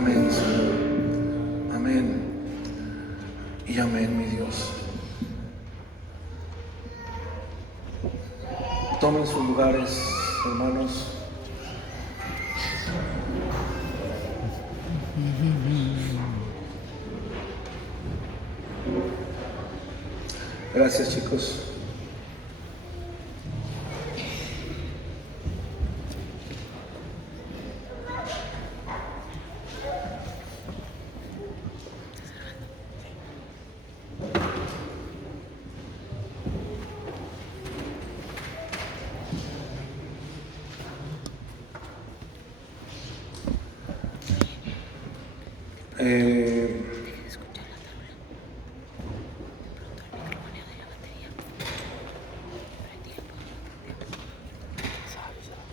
Amén, Señor. Amén. Y amén, mi Dios. Tomen sus lugares, hermanos. Gracias, chicos.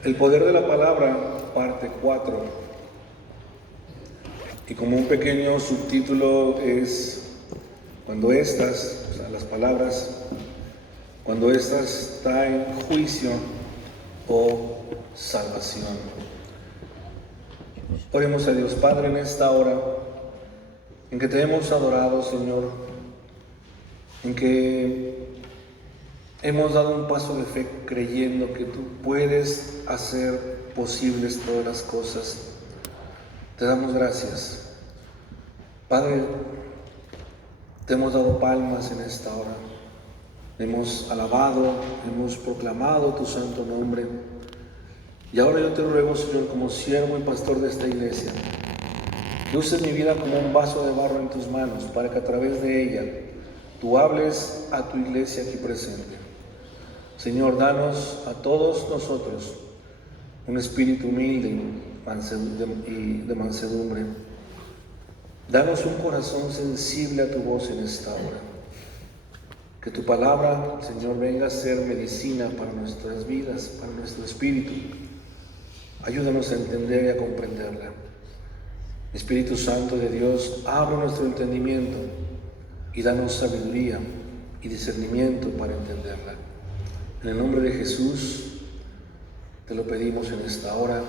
El poder de la palabra, parte 4. Y como un pequeño subtítulo es cuando estas, o sea, las palabras, cuando estas traen juicio o salvación. Oremos a Dios. Padre, en esta hora en que te hemos adorado, Señor, en que hemos dado un paso de fe creyendo que tú puedes hacer posibles todas las cosas, te damos gracias. Padre, te hemos dado palmas en esta hora, hemos alabado, hemos proclamado tu santo nombre. Y ahora yo te ruego, Señor, como siervo y pastor de esta iglesia, que uses mi vida como un vaso de barro en tus manos, para que a través de ella tú hables a tu iglesia aquí presente. Señor, danos a todos nosotros un espíritu humilde y de mansedumbre. Danos un corazón sensible a tu voz en esta hora. Que tu palabra, Señor, venga a ser medicina para nuestras vidas, para nuestro espíritu. Ayúdanos a entender y a comprenderla. Espíritu Santo de Dios, abre nuestro entendimiento y danos sabiduría y discernimiento para entenderla. En el nombre de Jesús te lo pedimos en esta hora.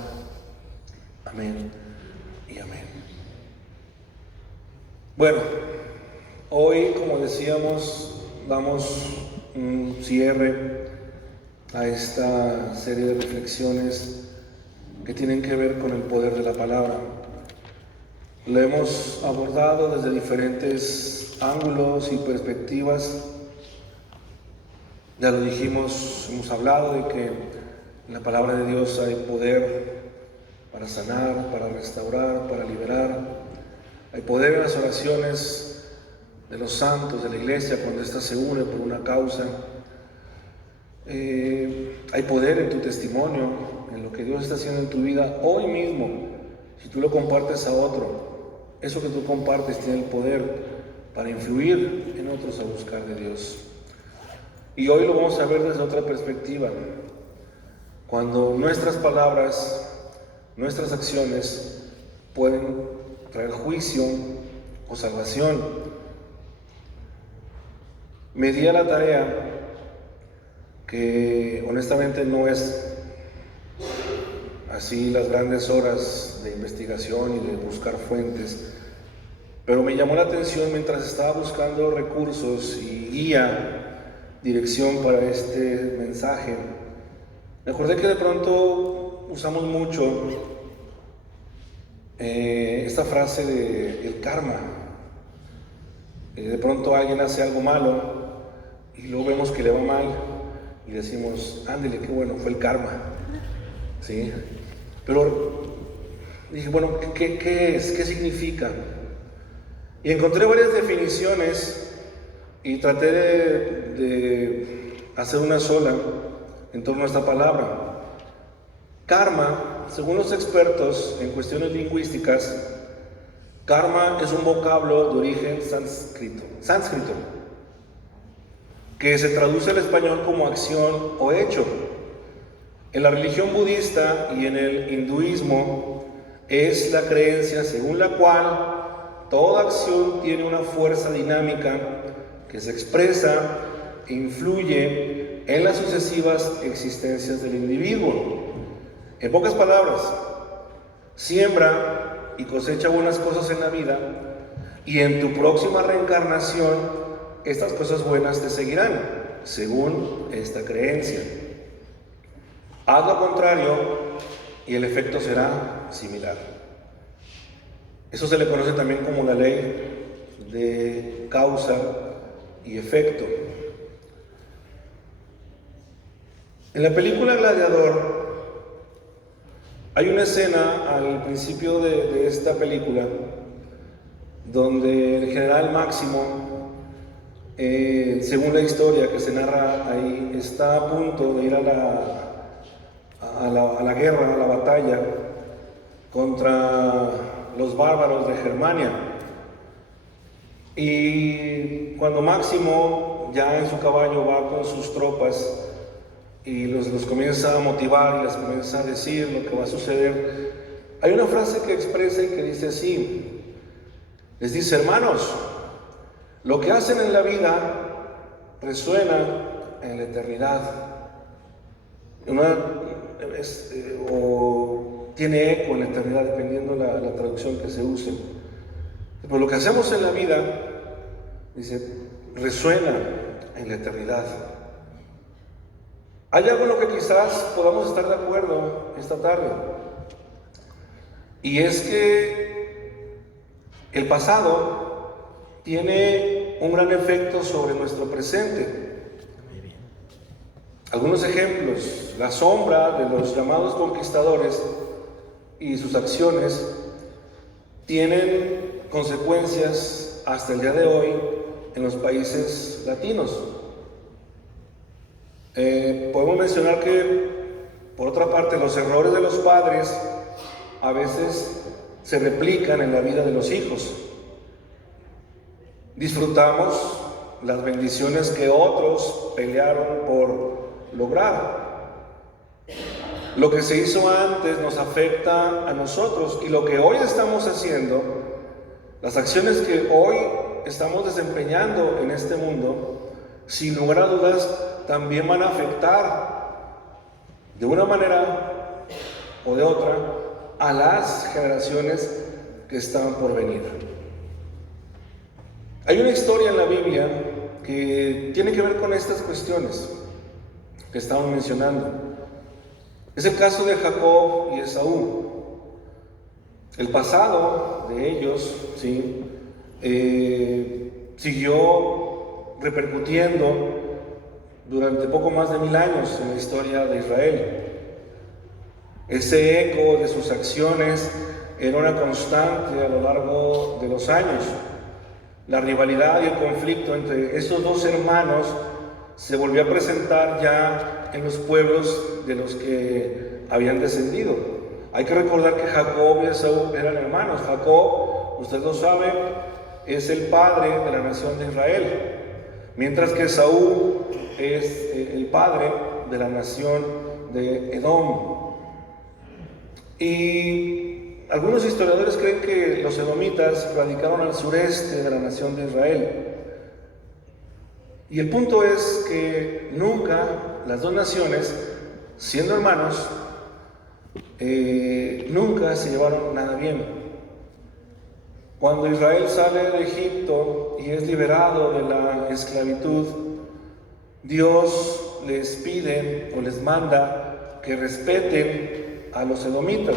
Amén y amén. Bueno, hoy, como decíamos, damos un cierre a esta serie de reflexiones que tienen que ver con el poder de la palabra. Lo hemos abordado desde diferentes ángulos y perspectivas. Ya lo dijimos, hemos hablado de que en la palabra de Dios hay poder para sanar, para restaurar, para liberar. Hay poder en las oraciones de los santos de la iglesia cuando ésta se une por una causa. Hay poder en tu testimonio, en lo que Dios está haciendo en tu vida hoy mismo. Si tú lo compartes a otro, eso que tú compartes tiene el poder para influir en otros a buscar de Dios. Y hoy lo vamos a ver desde otra perspectiva. Cuando nuestras palabras, nuestras acciones pueden traer juicio o salvación. Me di a la tarea, que honestamente no es así las grandes horas de investigación y de buscar fuentes, pero me llamó la atención mientras estaba buscando recursos y guía, dirección para este mensaje. Me acordé que de pronto usamos mucho esta frase de el karma. De pronto alguien hace algo malo y luego vemos que le va mal y decimos, ándele, qué bueno, fue el karma, ¿sí? Pero dije, bueno, ¿qué es? ¿Qué significa? Y encontré varias definiciones y traté de hacer una sola en torno a esta palabra. Karma, según los expertos en cuestiones lingüísticas, karma es un vocablo de origen sánscrito, que se traduce al español como acción o hecho. En la religión budista y en el hinduismo es la creencia según la cual toda acción tiene una fuerza dinámica que se expresa e influye en las sucesivas existencias del individuo. En pocas palabras, siembra y cosecha buenas cosas en la vida, y en tu próxima reencarnación estas cosas buenas te seguirán, según esta creencia. Haz lo contrario y el efecto será similar. Eso se le conoce también como la ley de causa y efecto. En la película Gladiador hay una escena al principio de esta película donde el general Máximo, según la historia que se narra ahí, está a punto de ir a la guerra, a la batalla contra los bárbaros de Germania. Y cuando Máximo ya en su caballo va con sus tropas y los comienza a motivar y les comienza a decir lo que va a suceder, hay una frase que expresa y que dice así, les dice: hermanos, lo que hacen en la vida resuena en la eternidad, o tiene eco en la eternidad, dependiendo la traducción que se use. Pero lo que hacemos en la vida, dice, resuena en la eternidad. Hay algo en lo que quizás podamos estar de acuerdo esta tarde, y es que el pasado tiene un gran efecto sobre nuestro presente. Algunos ejemplos: la sombra de los llamados conquistadores y sus acciones tienen consecuencias hasta el día de hoy en los países latinos. Podemos mencionar que, por otra parte, los errores de los padres a veces se replican en la vida de los hijos. Disfrutamos las bendiciones que otros pelearon por lograr. Lo que se hizo antes nos afecta a nosotros, y lo que hoy estamos haciendo, las acciones que hoy estamos desempeñando en este mundo, sin lugar a dudas, también van a afectar de una manera o de otra a las generaciones que están por venir. Hay una historia en la Biblia que tiene que ver con estas cuestiones que estamos mencionando. Es el caso de Jacob y Esaú. El pasado de ellos, ¿sí? Siguió repercutiendo durante poco más de 1000 años en la historia de Israel. Ese eco de sus acciones era una constante a lo largo de los años. La rivalidad y el conflicto entre estos dos hermanos se volvió a presentar ya en los pueblos de los que habían descendido. Hay que recordar que Jacob y Esaú eran hermanos. Jacob, usted lo sabe, es el padre de la nación de Israel, mientras que Esaú es el padre de la nación de Edom. Y algunos historiadores creen que los edomitas radicaron al sureste de la nación de Israel. Y el punto es que nunca las dos naciones, siendo hermanos, nunca se llevaron nada bien. Cuando Israel sale de Egipto y es liberado de la esclavitud, Dios les pide o les manda que respeten a los edomitas.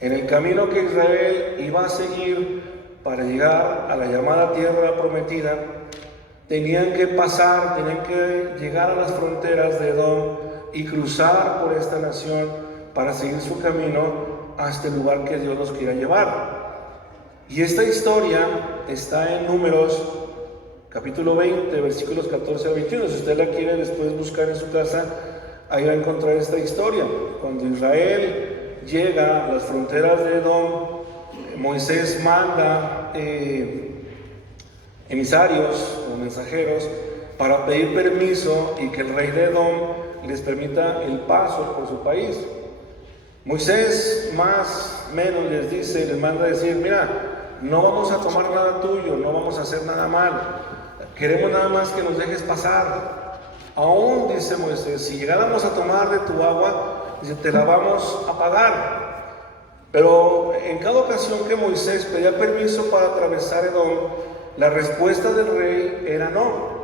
En el camino que Israel iba a seguir para llegar a la llamada tierra prometida, tenían que llegar a las fronteras de Edom y cruzar por esta nación para seguir su camino hasta el lugar que Dios los quería llevar. Y esta historia está en Números capítulo 20, versículos 14 al 21. Si usted la quiere después buscar en su casa, ahí va a encontrar esta historia. Cuando Israel llega a las fronteras de Edom, Moisés manda emisarios o mensajeros para pedir permiso y que el rey de Edom les permita el paso por su país. Moisés más o menos les manda a decir: mira, no vamos a tomar nada tuyo, no vamos a hacer nada mal, queremos nada más que nos dejes pasar. Aún, dice Moisés, si llegáramos a tomar de tu agua, dice, te la vamos a pagar. Pero en cada ocasión que Moisés pedía permiso para atravesar Edom, la respuesta del rey era no.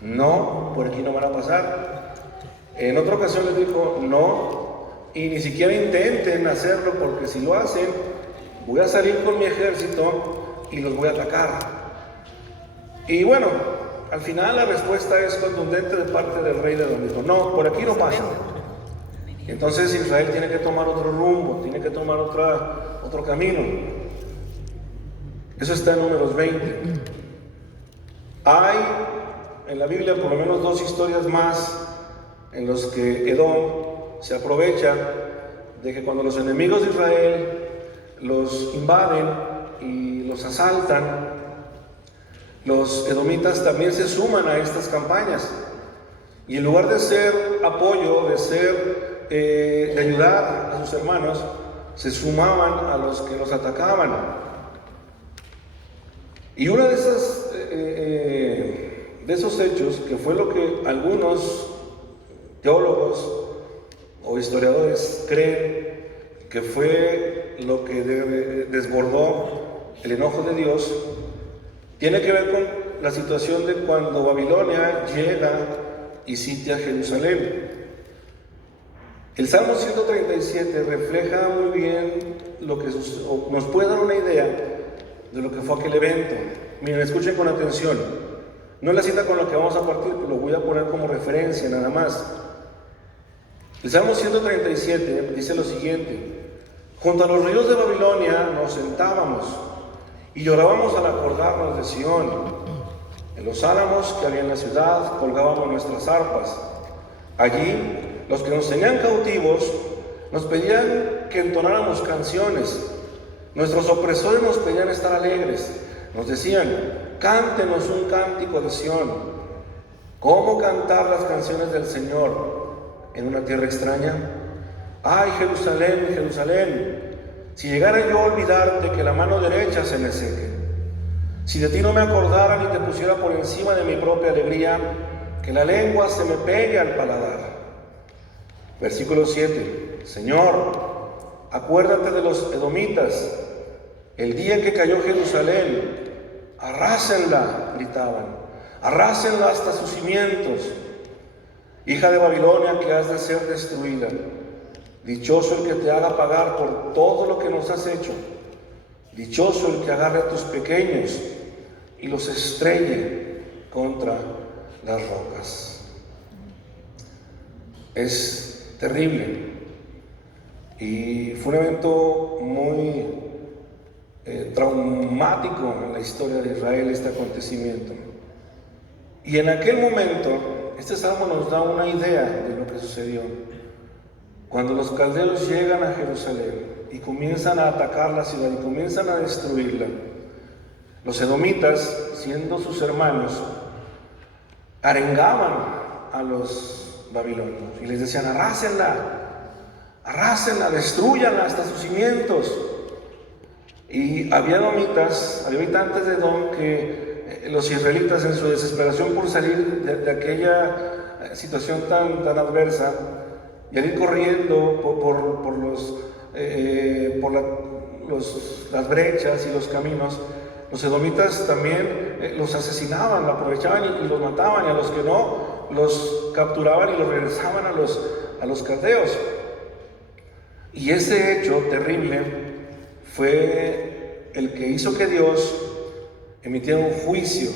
No, por aquí no van a pasar. En otra ocasión les dijo no, y ni siquiera intenten hacerlo, porque si lo hacen, voy a salir con mi ejército y los voy a atacar. Y bueno, al final la respuesta es contundente de parte del rey de Edom. Dijo, no, por aquí no pasa. Entonces Israel tiene que tomar otro rumbo, tiene que tomar otro camino. Eso está en Números 20. Hay en la Biblia por lo menos 2 historias más en los que Edom se aprovecha de que cuando los enemigos de Israel los invaden y los asaltan, los edomitas también se suman a estas campañas. Y en lugar de ser apoyo, de ayudar a sus hermanos, se sumaban a los que los atacaban. Y uno de esos hechos, que fue lo que algunos teólogos o historiadores creen que fue lo que desbordó el enojo de Dios, tiene que ver con la situación de cuando Babilonia llega y sitia Jerusalén. El Salmo 137 refleja muy bien lo que nos puede dar una idea de lo que fue aquel evento. Miren, escuchen con atención. No es la cita con la que vamos a partir, pero lo voy a poner como referencia nada más. El Salmo 137 dice lo siguiente: junto a los ríos de Babilonia nos sentábamos y llorábamos al acordarnos de Sión. En los álamos que había en la ciudad colgábamos nuestras arpas. Allí los que nos tenían cautivos nos pedían que entonáramos canciones. Nuestros opresores nos pedían estar alegres. Nos decían, cántenos un cántico de Sión. ¿Cómo cantar las canciones del Señor en una tierra extraña? ¡Ay, Jerusalén, Jerusalén! Si llegara yo a olvidarte, que la mano derecha se me seque. Si de ti no me acordara ni te pusiera por encima de mi propia alegría, que la lengua se me pegue al paladar. Versículo 7. Señor, acuérdate de los edomitas. El día en que cayó Jerusalén, arrásenla, gritaban, arrásenla hasta sus cimientos. Hija de Babilonia, que has de ser destruida. Dichoso el que te haga pagar por todo lo que nos has hecho. Dichoso el que agarre a tus pequeños y los estrelle contra las rocas. Es terrible. Y fue un evento muy traumático en la historia de Israel, este acontecimiento. Y en aquel momento, este salmo nos da una idea de lo que sucedió. Cuando los caldeos llegan a Jerusalén y comienzan a atacar la ciudad y comienzan a destruirla, los edomitas, siendo sus hermanos, arengaban a los babilonios y les decían, arrásenla, destruyanla hasta sus cimientos. Y había habitantes de Edom, que los israelitas, en su desesperación por salir de aquella situación tan adversa, y al ir corriendo las brechas y los caminos, los edomitas también los asesinaban, aprovechaban y los mataban, y a los que no, los capturaban y los regresaban a los caldeos. Y ese hecho terrible fue el que hizo que Dios emitiera un juicio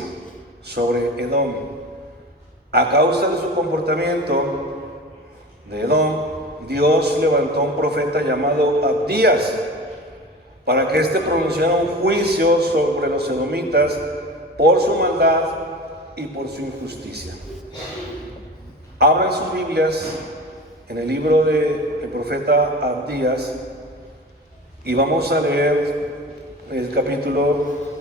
sobre Edom. A causa de su comportamiento de Edom, Dios levantó a un profeta llamado Abdías para que éste pronunciara un juicio sobre los edomitas por su maldad y por su injusticia. Abran sus Biblias en el libro del profeta Abdías y vamos a leer el capítulo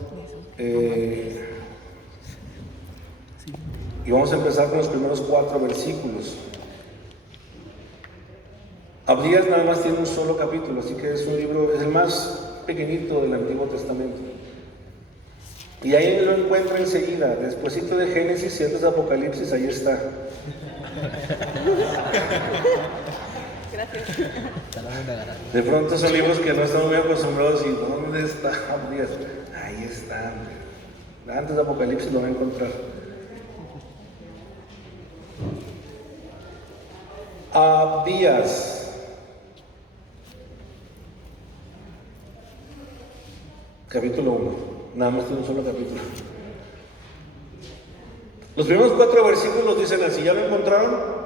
y vamos a empezar con los primeros 4 versículos. Abdías nada más tiene un solo capítulo, así que es un libro, es el más pequeñito del Antiguo Testamento. Y ahí lo encuentra enseguida, despuesito de Génesis y antes de Apocalipsis, ahí está. Gracias. De pronto son libros que no estamos muy acostumbrados y ¿dónde está Abdías? Ahí están. Antes de Apocalipsis lo va a encontrar. Abdías. Capítulo 1. Nada más tiene un solo capítulo. Los primeros 4 versículos dicen así, ¿ya lo encontraron?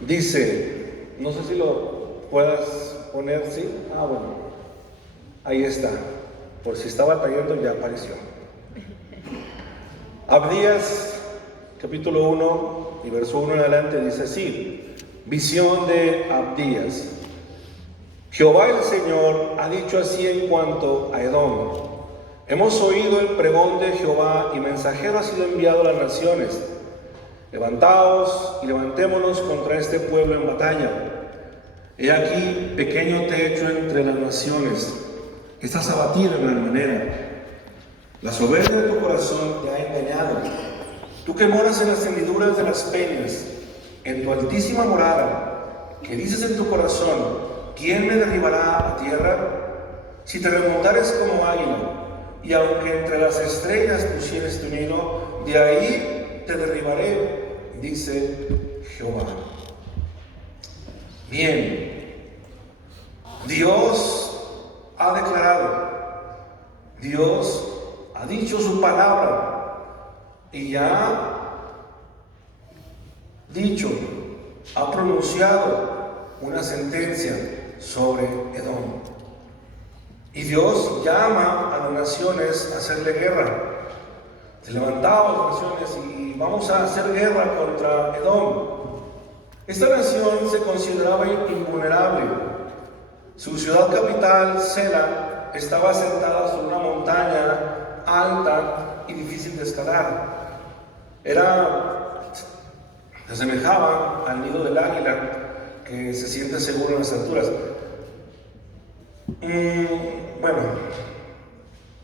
Dice, no sé si lo puedas poner, ¿sí? Bueno, ahí está. Por si estaba batallando, ya apareció. Abdías, capítulo 1 y verso 1 en adelante, dice así: visión de Abdías. Jehová el Señor ha dicho así en cuanto a Edom: hemos oído el pregón de Jehová y mensajero ha sido enviado a las naciones. Levantaos y levantémonos contra este pueblo en batalla. He aquí, pequeño te he hecho entre las naciones, estás abatido en gran manera. La soberbia de tu corazón te ha engañado. Tú que moras en las hendiduras de las peñas, en tu altísima morada, que dices en tu corazón: ¿quién me derribará a tierra? Si te remontares como águila, y aunque entre las estrellas pusieres tu nido, de ahí te derribaré, dice Jehová. Bien, Dios ha declarado, Dios ha dicho su palabra y ya ha dicho, ha pronunciado una sentencia sobre Edom. Y Dios llama a las naciones a hacerle guerra. Levantaos, naciones, y vamos a hacer guerra contra Edom. Esta nación se consideraba invulnerable. Su ciudad capital, Sela, estaba asentada sobre una montaña alta y difícil de escalar. Se asemejaba al nido del águila, que se siente seguro en las alturas. Bueno,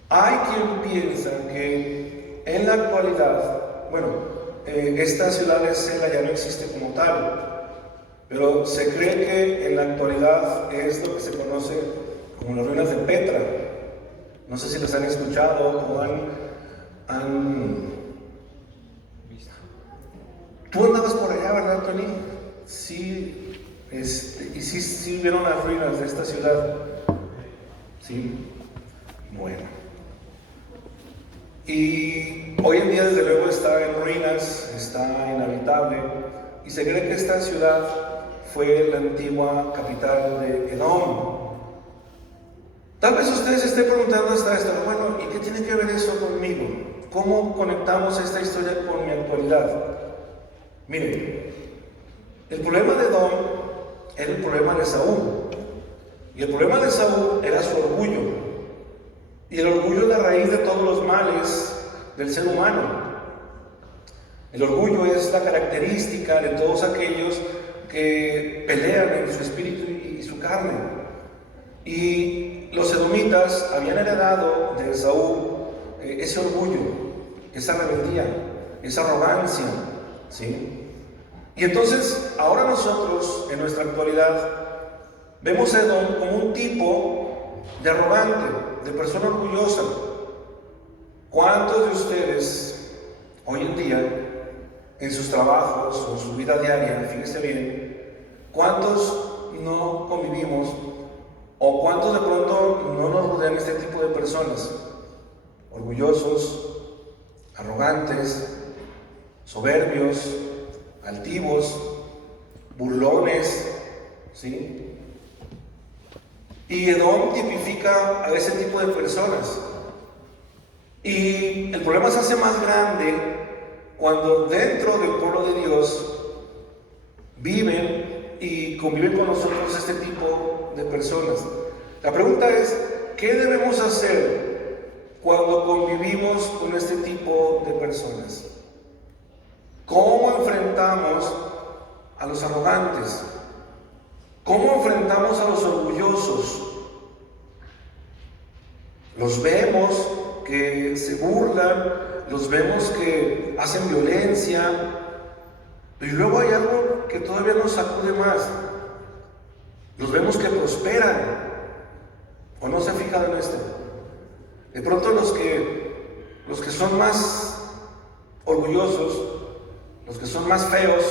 hay quien piensa que en la actualidad, esta ciudad de Sela ya no existe como tal, pero se cree que en la actualidad es lo que se conoce como las ruinas de Petra. No sé si las han escuchado o han visto. Tú andabas por allá, ¿verdad, Tony? Sí, y sí vieron las ruinas de esta ciudad. Sí, bueno. Y hoy en día, desde luego, está en ruinas, está inhabitable, y se cree que esta ciudad fue la antigua capital de Edom. Tal vez ustedes se estén preguntando hasta esto: bueno, ¿y qué tiene que ver eso conmigo? ¿Cómo conectamos esta historia con mi actualidad? Miren, el problema de Edom era el problema de Saúl. Y el problema de Saúl era su orgullo. Y el orgullo es la raíz de todos los males del ser humano. El orgullo es la característica de todos aquellos que pelean en su espíritu y su carne. Y los edomitas habían heredado de Saúl ese orgullo, esa rebeldía, esa arrogancia, ¿sí? Y entonces, ahora nosotros, en nuestra actualidad, vemos a Edom como un tipo de arrogante, de persona orgullosa. ¿Cuántos de ustedes hoy en día, en sus trabajos o en su vida diaria, fíjese bien, cuántos no convivimos o cuántos de pronto no nos rodean este tipo de personas? Orgullosos, arrogantes, soberbios, altivos, burlones, ¿sí? Y Edom tipifica a ese tipo de personas. Y el problema se hace más grande cuando dentro del pueblo de Dios viven y conviven con nosotros este tipo de personas. La pregunta es: ¿qué debemos hacer cuando convivimos con este tipo de personas? ¿Cómo enfrentamos a los arrogantes? ¿Cómo enfrentamos a los orgullosos? Los vemos que se burlan, los vemos que hacen violencia, y luego hay algo que todavía nos sacude más. Los vemos que prosperan. ¿O no se ha fijado en esto? De pronto los que son más orgullosos, los que son más feos,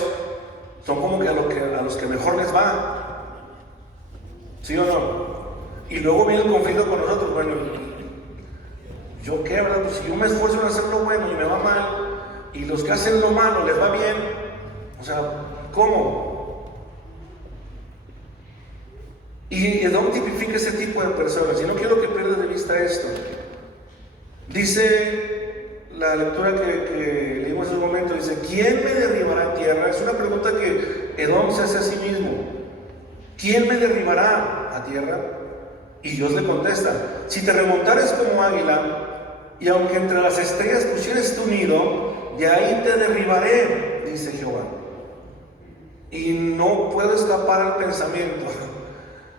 son como que a los que mejor les va. ¿Sí o no? Y luego viene el conflicto con nosotros. Bueno, ¿yo qué, verdad? Pues si yo me esfuerzo en hacer lo bueno y me va mal, y los que hacen lo malo les va bien, o sea, ¿cómo? Y Edom tipifica ese tipo de personas, y no quiero que pierdas de vista esto. Dice la lectura que leímos en un momento, dice, ¿quién me derribará a tierra? Es una pregunta que Edom se hace a sí mismo. ¿Quién me derribará a tierra? Y Dios le contesta, si te remontares como águila, y aunque entre las estrellas pusieres tu nido, de ahí te derribaré, dice Jehová. Y no puedo escapar al pensamiento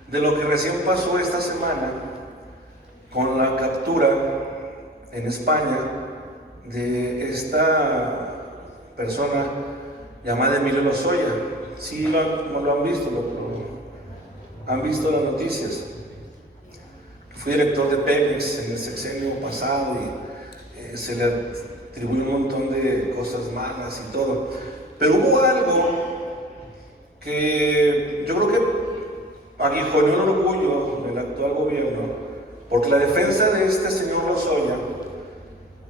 de lo que recién pasó esta semana con la captura en España de esta persona llamada Emilio Lozoya. Sí lo han visto, han visto las noticias. Fui director de Pemex en el sexenio pasado y se le atribuye un montón de cosas malas y todo. Pero hubo algo que yo creo que aguijoneó el orgullo del actual gobierno, porque la defensa de este señor Lozoya,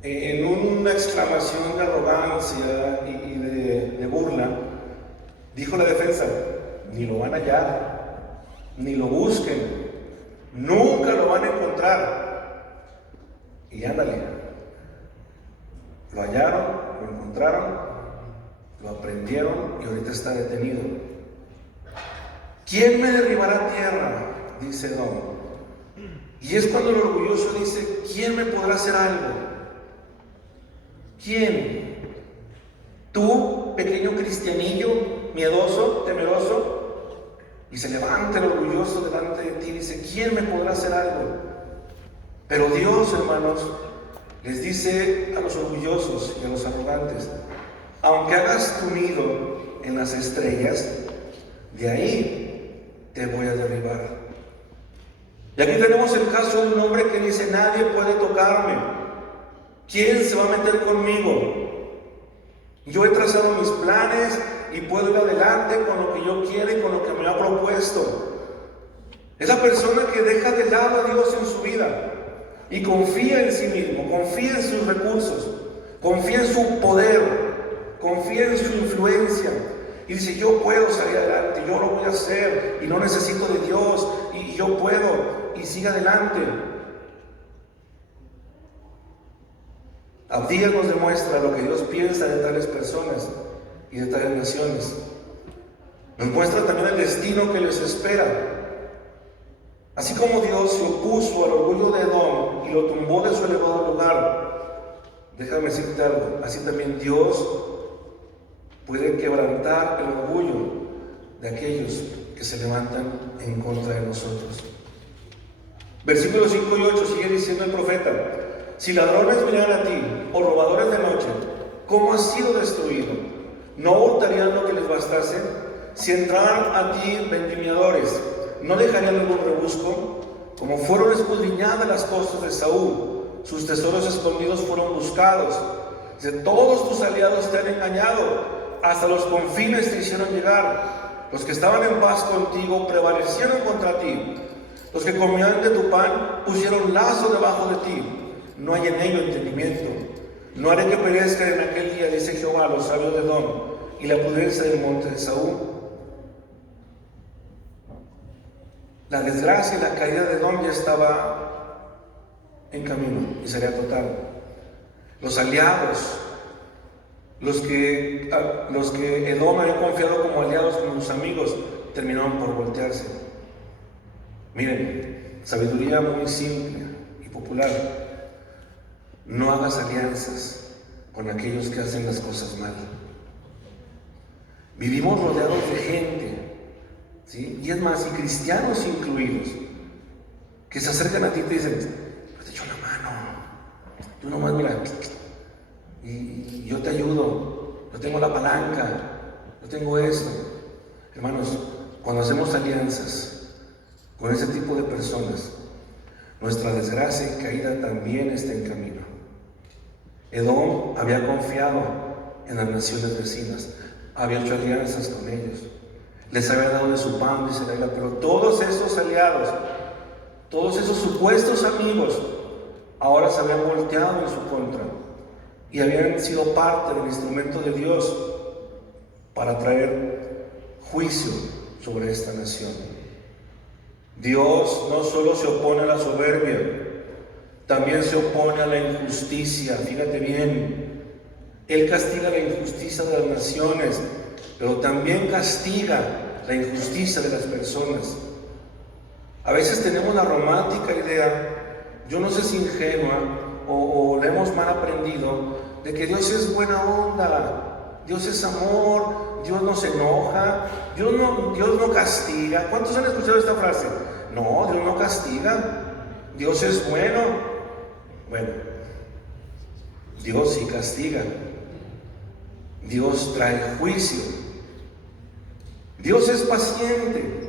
en una exclamación de arrogancia y de burla, dijo la defensa, ni lo van a hallar, ni lo busquen, nunca lo van a encontrar. Y ándale, lo hallaron, lo encontraron, lo aprendieron y ahorita está detenido. ¿Quién me derribará a tierra? Dice Edom. Y es cuando el orgulloso dice, ¿quién me podrá hacer algo? ¿Quién? ¿Tú, pequeño cristianillo, miedoso, temeroso? Y se levanta el orgulloso delante de ti y dice, ¿quién me podrá hacer algo? Pero Dios, hermanos, les dice a los orgullosos y a los arrogantes, aunque hagas tu nido en las estrellas, de ahí te voy a derribar. Y aquí tenemos el caso de un hombre que dice, nadie puede tocarme. ¿Quién se va a meter conmigo? Yo he trazado mis planes y puedo ir adelante con lo que yo quiero y con lo que me ha propuesto. Es la persona que deja de lado a Dios en su vida y confía en sí mismo, confía en sus recursos, confía en su poder, confía en su influencia y dice, yo puedo salir adelante, yo lo voy a hacer y no necesito de Dios y yo puedo, y sigue adelante. Abdías nos demuestra lo que Dios piensa de tales personas y de tales naciones. Nos muestra también el destino que les espera. Así como Dios se opuso al orgullo de Edom y lo tumbó de su elevado lugar, déjame decirte algo, así también Dios puede quebrantar el orgullo de aquellos que se levantan en contra de nosotros. Versículos 5 y 8 sigue diciendo el profeta, si ladrones vinieran a ti, o robadores de noche, ¿cómo has sido destruido? ¿No hurtarían lo que les bastase? Si entraran a ti vendimiadores, ¿no dejarían algún rebusco? Como fueron escudriñadas las costas de Saúl, sus tesoros escondidos fueron buscados. De todos tus aliados te han engañado, hasta los confines te hicieron llegar. Los que estaban en paz contigo prevalecieron contra ti. Los que comían de tu pan pusieron lazo debajo de ti. No hay en ello entendimiento. No haré que perezca en aquel día, dice Jehová, los sabios de Edom y la prudencia del monte de Saúl. La desgracia y la caída de Edom ya estaba en camino y sería total. Los aliados, los que Edom había confiado como aliados, como sus amigos, terminaron por voltearse. Miren, sabiduría muy simple y popular. No hagas alianzas con aquellos que hacen las cosas mal. Vivimos rodeados de gente, ¿sí? Y es más, y cristianos incluidos, que se acercan a ti y te dicen, pues te echo la mano, tú nomás mira, y yo te ayudo, yo tengo la palanca, yo tengo esto. Hermanos, cuando hacemos alianzas con ese tipo de personas, nuestra desgracia y caída también está en camino. Edom había confiado en las naciones vecinas, había hecho alianzas con ellos, les había dado de su pan, dice la Biblia, pero todos esos aliados, todos esos supuestos amigos, ahora se habían volteado en su contra y habían sido parte del instrumento de Dios para traer juicio sobre esta nación. Dios no solo se opone a la soberbia, también se opone a la injusticia. Fíjate bien, Él castiga la injusticia de las naciones, pero también castiga la injusticia de las personas. A veces tenemos la romántica idea, yo no sé si ingenua o la hemos mal aprendido, de que Dios es buena onda, Dios es amor, Dios no se enoja, Dios no castiga. ¿Cuántos han escuchado esta frase? No, Dios no castiga, Dios es bueno. Bueno, Dios sí castiga, Dios trae juicio, Dios es paciente,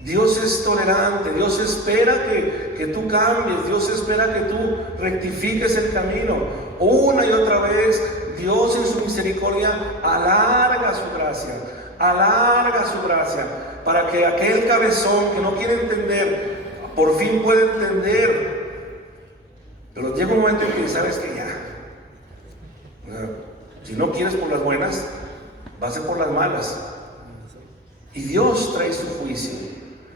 Dios es tolerante, Dios espera que tú cambies, Dios espera que tú rectifiques el camino. Una y otra vez, Dios en su misericordia alarga su gracia, para que aquel cabezón que no quiere entender, por fin pueda entender. Pero llega un momento en que sabes que ya, si no quieres por las buenas, va a ser por las malas. Y Dios trae su juicio.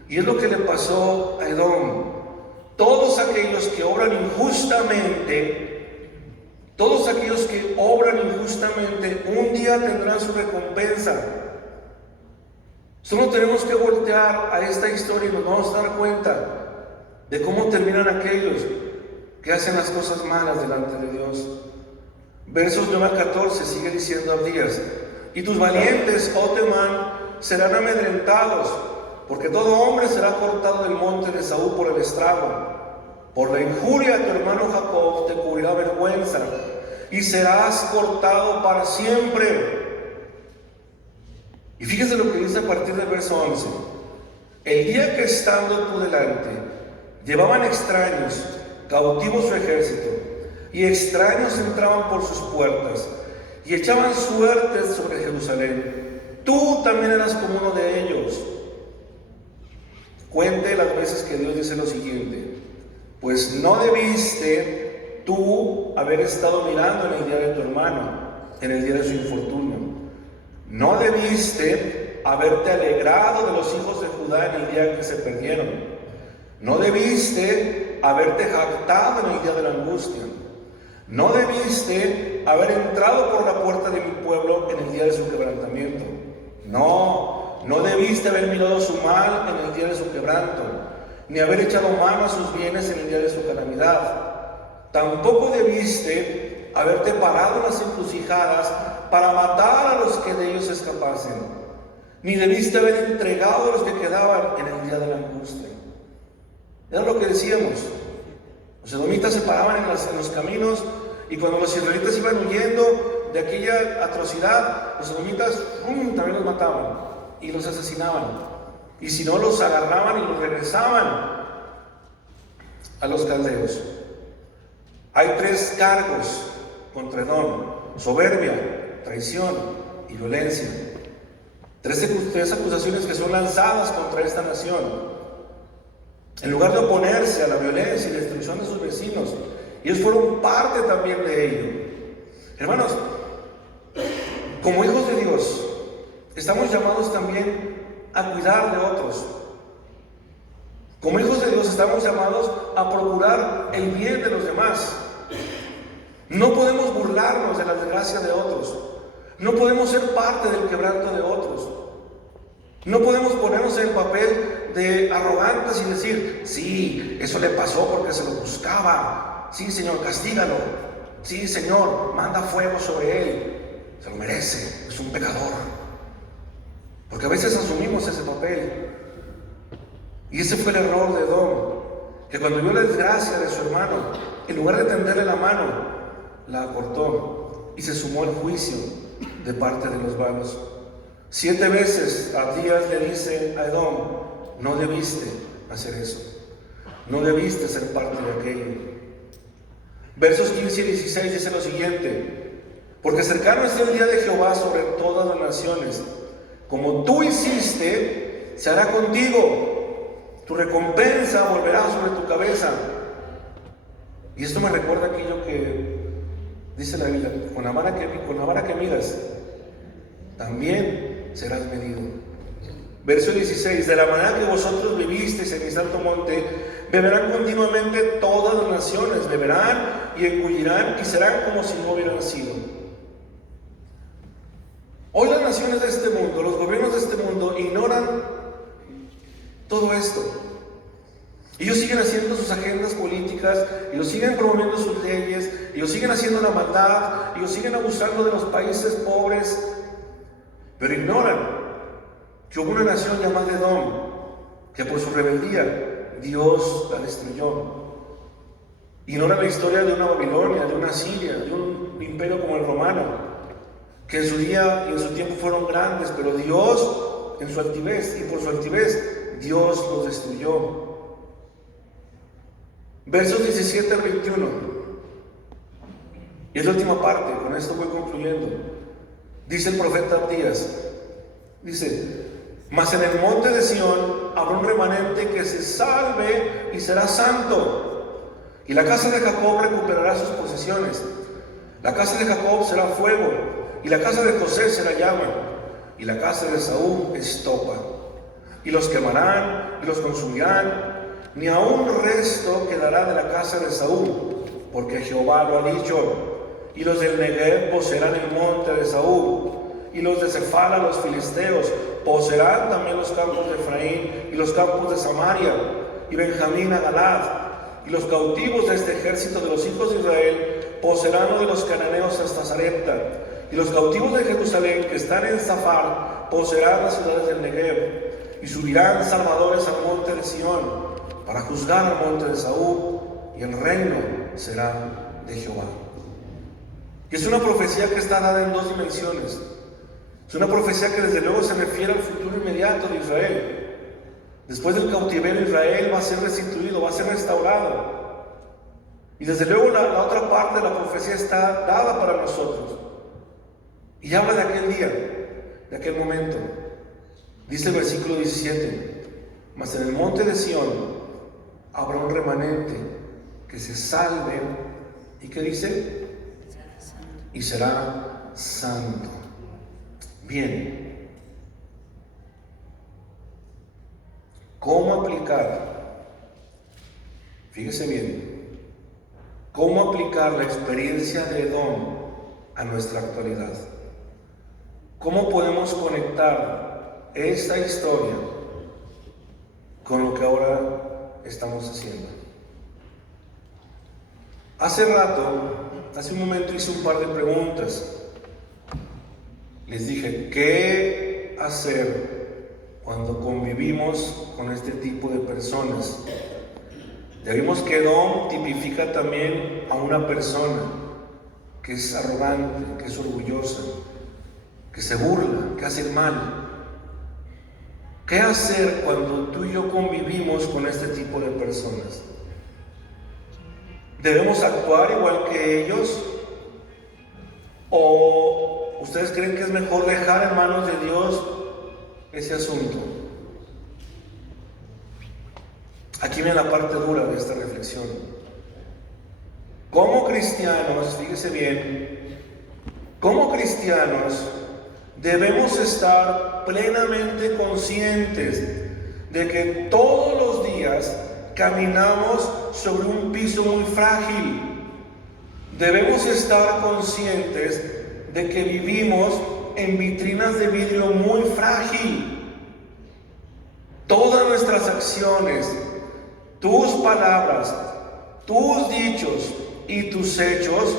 Y es lo que le pasó a Edom. Todos aquellos que obran injustamente, un día tendrán su recompensa. Solo tenemos que voltear a esta historia y nos vamos a dar cuenta de cómo terminan aquellos que hacen las cosas malas delante de Dios. Versos 9 al 14 sigue diciendo Abdías: y tus valientes, oh Temán, serán amedrentados, porque todo hombre será cortado del monte de Saúl por el estrago. Por la injuria de tu hermano Jacob te cubrirá vergüenza, y serás cortado para siempre. Y fíjese lo que dice a partir del verso 11: el día que estando tú delante, llevaban extraños cautivos su ejército, y extraños entraban por sus puertas, y echaban suertes sobre Jerusalén, tú también eras como uno de ellos. Cuente las veces que Dios dice lo siguiente: pues no debiste tú haber estado mirando en el día de tu hermano, en el día de su infortunio. No debiste haberte alegrado de los hijos de Judá en el día que se perdieron. No debiste haberte jactado en el día de la angustia. No debiste haber entrado por la puerta de mi pueblo en el día de su quebrantamiento. No debiste haber mirado su mal en el día de su quebranto, ni haber echado mano a sus bienes en el día de su calamidad. Tampoco debiste haberte parado en las encrucijadas para matar a los que de ellos escapasen, ni debiste haber entregado a los que quedaban en el día de la angustia. Era lo que decíamos. Los edomitas se paraban en los caminos, y cuando los israelitas iban huyendo de aquella atrocidad, los edomitas también los mataban y los asesinaban. Y si no, los agarraban y los regresaban a los caldeos. Hay 3 cargos contra Edom: soberbia, traición y violencia. 3 acusaciones que son lanzadas contra esta nación. En lugar de oponerse a la violencia y destrucción de sus vecinos, ellos fueron parte también de ello. Hermanos, como hijos de Dios, estamos llamados también a cuidar de otros. Como hijos de Dios estamos llamados a procurar el bien de los demás. No podemos burlarnos de la desgracia de otros. No podemos ser parte del quebranto de otros. No podemos ponernos en papel de arrogantes y decir: sí, eso le pasó porque se lo buscaba. Sí, Señor, castígalo. Sí, Señor, manda fuego sobre él. Se lo merece, es un pecador. Porque a veces asumimos ese papel. Y ese fue el error de Edom, que cuando vio la desgracia de su hermano, en lugar de tenderle la mano, la cortó y se sumó al juicio de parte de los vanos. 7 veces Abdías le dice a Edom: no debiste hacer eso, no debiste ser parte de aquello. Versos 15 y 16 dice lo siguiente: porque cercano está el día de Jehová sobre todas las naciones, como tú hiciste, se hará contigo, tu recompensa volverá sobre tu cabeza. Y esto me recuerda aquello que dice la Biblia: con la vara que midas, también serás medido. Verso 16: de la manera que vosotros vivisteis en mi santo monte, beberán continuamente todas las naciones, beberán y engullirán y serán como si no hubieran sido. Hoy las naciones de este mundo, los gobiernos de este mundo ignoran todo esto. Ellos siguen haciendo sus agendas políticas, ellos siguen promoviendo sus leyes, ellos siguen haciendo la maldad, ellos siguen abusando de los países pobres, pero ignoran que hubo una nación llamada Edom, que por su rebeldía Dios la destruyó. Ignoran la historia de una Babilonia, de una Asiria, de un imperio como el romano, que en su día y en su tiempo fueron grandes, pero Dios, en su altivez y por su altivez, Dios los destruyó. Versos 17 al 21. Y es la última parte, con esto voy concluyendo. Dice el profeta Abdías, dice: mas en el monte de Sión habrá un remanente que se salve y será santo, y la casa de Jacob recuperará sus posesiones. La casa de Jacob será fuego, y la casa de José será llama, y la casa de Esaú estopa, y los quemarán y los consumirán, ni aun resto quedará de la casa de Esaú, porque Jehová lo ha dicho. Y los del Negev poseerán el monte de Esaú, y los de Cefala, los filisteos, poseerán también los campos de Efraín y los campos de Samaria, y Benjamín a Galad, y los cautivos de este ejército de los hijos de Israel poseerán lo de los cananeos hasta Sarepta, y los cautivos de Jerusalén que están en Zafar poseerán las ciudades del Negev, y subirán salvadores al monte de Sión para juzgar al monte de Esaú, y el reino será de Jehová. Y es una profecía que está dada en 2 dimensiones. Es una profecía que desde luego se refiere al futuro inmediato de Israel. Después del cautiverio, Israel va a ser restituido, va a ser restaurado. Y desde luego la otra parte de la profecía está dada para nosotros. Y habla de aquel día, de aquel momento. Dice el versículo 17: mas en el monte de Sión habrá un remanente que se salve. ¿Y qué dice? Y será santo. Bien. ¿Cómo aplicar? Fíjese bien. ¿Cómo aplicar la experiencia de Edom a nuestra actualidad? ¿Cómo podemos conectar esta historia con lo que ahora estamos haciendo? Hace un momento hice un par de preguntas. Les dije, ¿qué hacer cuando convivimos con este tipo de personas? Ya vimos que Edom tipifica también a una persona que es arrogante, que es orgullosa, que se burla, que hace el mal. ¿Qué hacer cuando tú y yo convivimos con este tipo de personas? ¿Debemos actuar igual que ellos? ¿O ustedes creen que es mejor dejar en manos de Dios ese asunto? Aquí viene la parte dura de esta reflexión. Como cristianos, fíjese bien, como cristianos debemos estar plenamente conscientes de que todos los días caminamos sobre un piso muy frágil. Debemos estar conscientes de que vivimos en vitrinas de vidrio muy frágil. Todas nuestras acciones, tus palabras, tus dichos y tus hechos,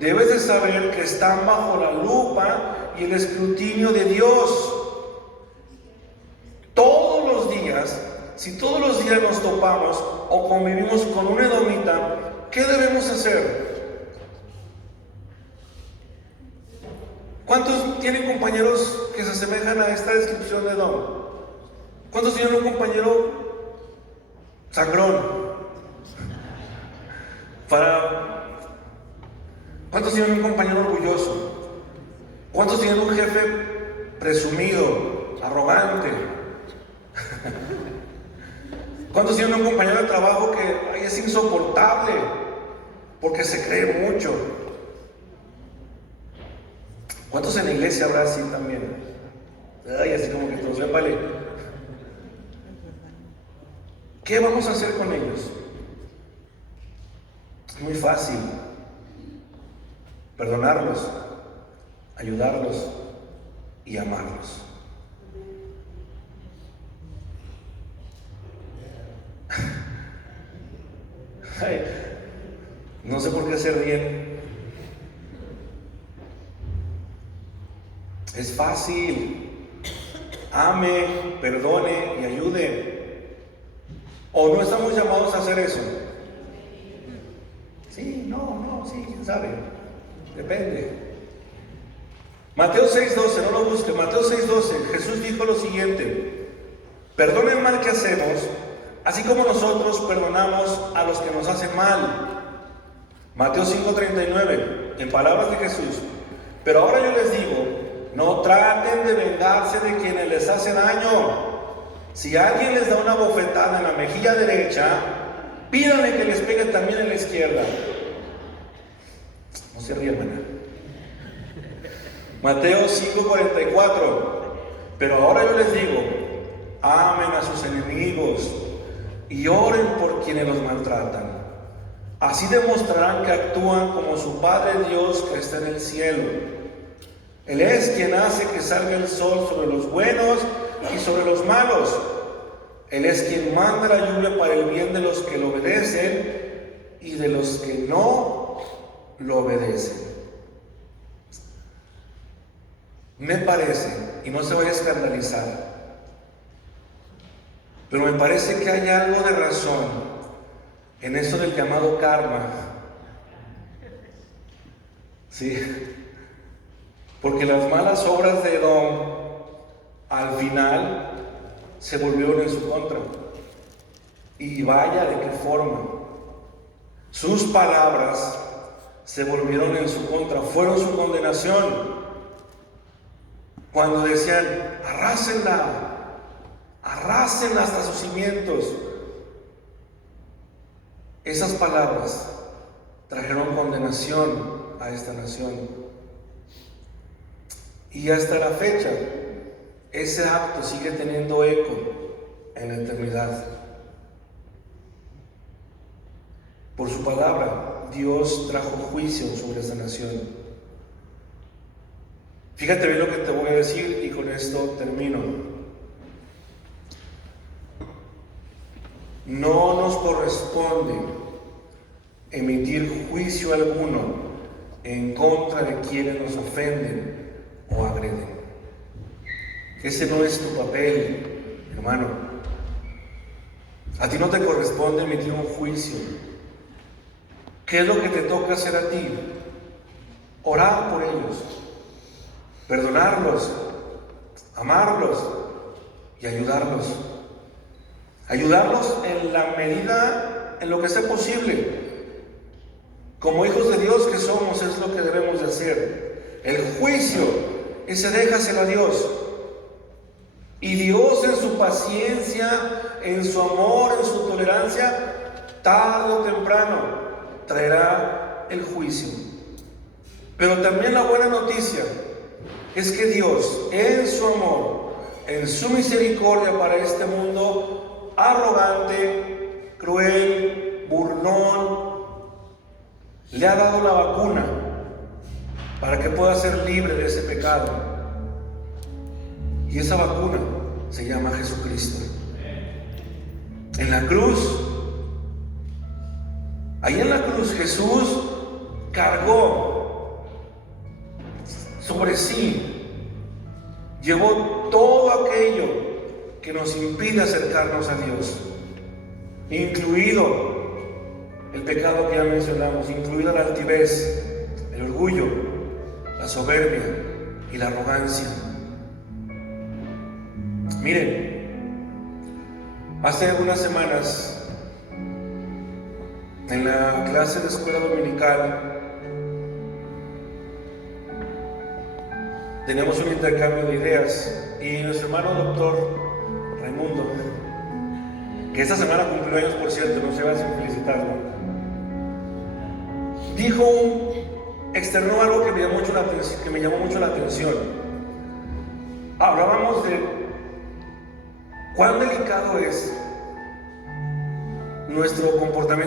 debes de saber que están bajo la lupa y el escrutinio de Dios. Todos los días, si todos los días nos topamos o convivimos con un edomita, ¿qué debemos hacer? ¿Cuántos tienen compañeros que se asemejan a esta descripción de Edom? ¿Cuántos tienen un compañero sangrón? ¿Cuántos tienen un compañero orgulloso? ¿Cuántos tienen un jefe presumido, arrogante? ¿Cuántos tienen un compañero de trabajo que es insoportable porque se cree mucho? ¿Cuántos en la iglesia habrá así también? Ay, así como que todos ven, vale. ¿Qué vamos a hacer con ellos? Es muy fácil. Perdonarlos, ayudarlos y amarlos. Ay, no sé por qué se ríen. Es fácil. Ame, perdone y ayude. ¿O no estamos llamados a hacer eso? Sí, no, sí, quién sabe. Depende. Mateo 6:12, no lo busque. Mateo 6:12, Jesús dijo lo siguiente: perdonen mal que hacemos, así como nosotros perdonamos a los que nos hacen mal. Mateo 5:39, en palabras de Jesús: pero ahora yo les digo, no traten de vengarse de quienes les hace daño. Si alguien les da una bofetada en la mejilla derecha, pídanle que les pegue también en la izquierda. No se rían, hermana. Mateo 5:44, pero ahora yo les digo, amen a sus enemigos y oren por quienes los maltratan. Así demostrarán que actúan como su Padre Dios que está en el cielo. Él es quien hace que salga el sol sobre los buenos y sobre los malos. Él es quien manda la lluvia para el bien de los que lo obedecen y de los que no lo obedecen. Me parece, y no se vaya a escandalizar, pero me parece que hay algo de razón en eso del llamado karma. Sí, porque las malas obras de Edom al final se volvieron en su contra. Y vaya de qué forma. Sus palabras se volvieron en su contra, fueron su condenación. Cuando decían, arrásenla hasta sus cimientos. Esas palabras trajeron condenación a esta nación. Y hasta la fecha, ese acto sigue teniendo eco en la eternidad. Por su palabra, Dios trajo juicio sobre esta nación. Fíjate bien lo que te voy a decir y con esto termino. No nos corresponde emitir juicio alguno en contra de quienes nos ofenden o agreden. Ese no es tu papel, hermano. A ti no te corresponde emitir un juicio. ¿Qué es lo que te toca hacer a ti? Orar por ellos, perdonarlos, amarlos y ayudarlos. Ayudarlos en la medida, en lo que sea posible. Como hijos de Dios que somos, es lo que debemos de hacer. El juicio, ese déjaselo a Dios. Y Dios en su paciencia, en su amor, en su tolerancia, tarde o temprano traerá el juicio. Pero también la buena noticia es que Dios, en su amor, en su misericordia para este mundo arrogante, cruel, burlón, le ha dado la vacuna para que pueda ser libre de ese pecado. Y esa vacuna se llama Jesucristo. En la cruz, ahí en la cruz, Jesús cargó sobre sí, llevó todo aquello que nos impide acercarnos a Dios, incluido el pecado que ya mencionamos, incluida la altivez, el orgullo, la soberbia y la arrogancia. Miren, hace algunas semanas, en la clase de escuela dominical, teníamos un intercambio de ideas y nuestro hermano doctor Raimundo, que esta semana cumplió años, por cierto, no se va sin felicitarlo, externó algo que me llamó mucho la atención. Hablábamos de cuán delicado es nuestro comportamiento